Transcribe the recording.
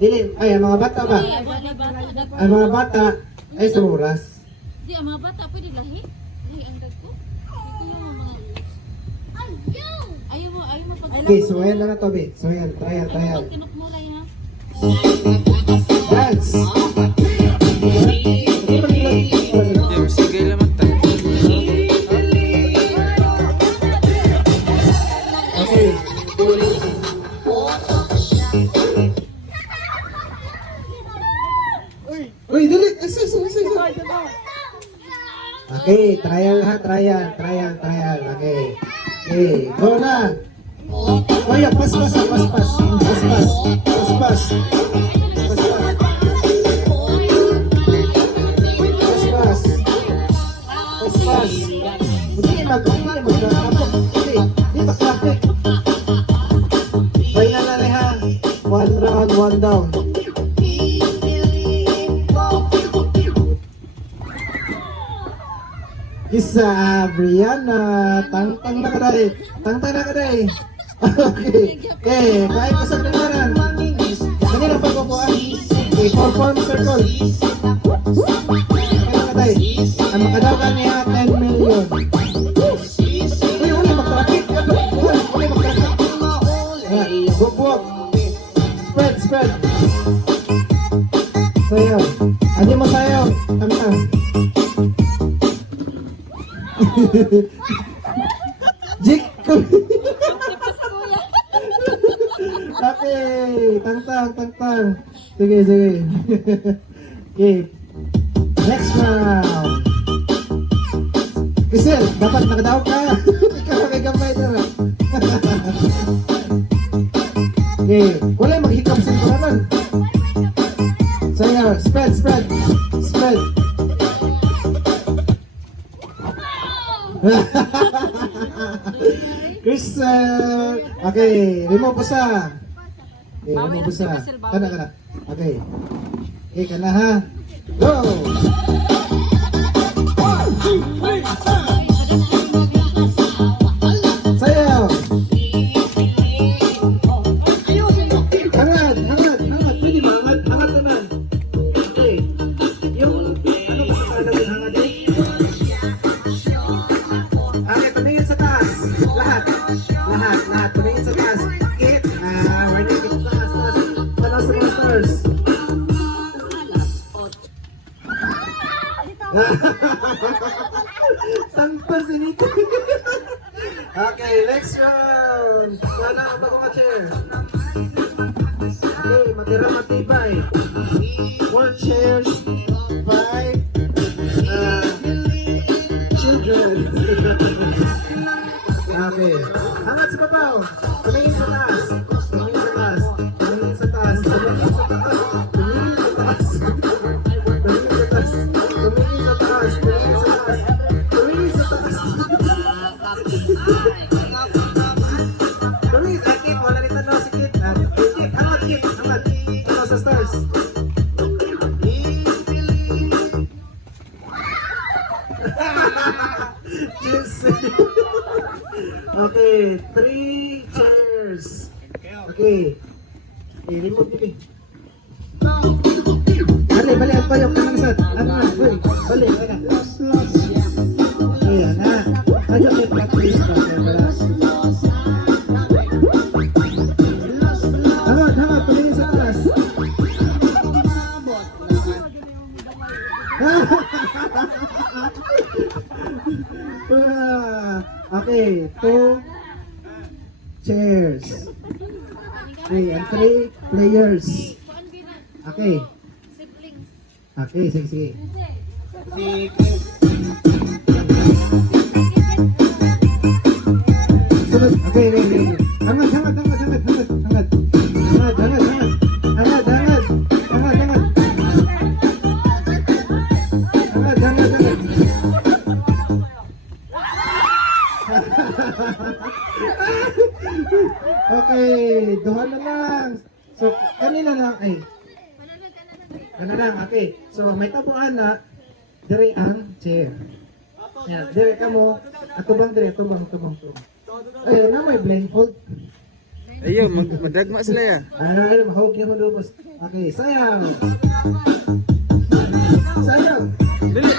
Dili, ay, ang mga bata ba? Ang mga bata ay sumuras. Di, ang mga bata pwede lahi. Lahi ang dag ko. Ito yung mga... Ayaw mo pag... Okay, so ayan na to, be. So ayan, trial. Pag kinukmulay ha. Dance! Sige lang tayo. Okay. Uy, dali! Okay, trial ha, trial. Okay. Okay, go na! Oh, yeah, pas. Hindi magkakapok. Hindi magkakapok. Final na ha. 1 round, 1 down. Isa, Brianna. Tangtang na ka dahil. Okay, kahit ka sa klimaran. Kanina pagkukuha. Okay, perform circle. Kailan ka dahil? Ang makadawagan niya 10 million. Uy, uli magtrakit. Buwag. Spread. Sayaw. Adi mo sayaw. Tangtang. Jik. Okay, tangtang. Sige. Okay. Next round. Kisel, dapat nakadaw ka. Ikaw na may gambay na. Okay, wala maghikap sa kuraman. Sayaw, spread. Crystal! Okay, remove pusa. Okay, remove pusa. Kana. Okay. Okay, kana ha. Go! Sayaw! Hangat! Pwede ba? Hangat naman. Okay. Yung, ano ba sa kanan yung hangat eh? Okay, tumingin sa taas. Lahat. Tumingin sa taas. Kit. Ready? Taas. Panaw sa mga stars. Sampas sinito. Okay, next round. Sana ang bagong chair. Okay, matira matibay. 4 chairs. 5 children. Okay. Hangat sa babaw. Tumingin sa taas. Tumingin, Kit. Wala rin tanong si Kit. Kit. Hangat. Tanong sa stars. Okay, 3 chairs. Okay. Remove dili. Balik ang payok ka ng sad. Balik ka na. Ayan na. Ayo may practice pa. Hangat, tumingin sa taas. Okay, 2 chairs. Okay, and 3 players. Okay. Okay, sige. Sunod. Okay. Hangat. Okay, duha na lang. So, kanina lang, okay. So, may tabuan na, diri ang chair. Yan, diri ka mo, atubang. Ayun na, may blindfold. Ayo, madagma sila ya. Ay, mahawag niya mo doon, boss. Okay, sayaw. Sayaw. Dali.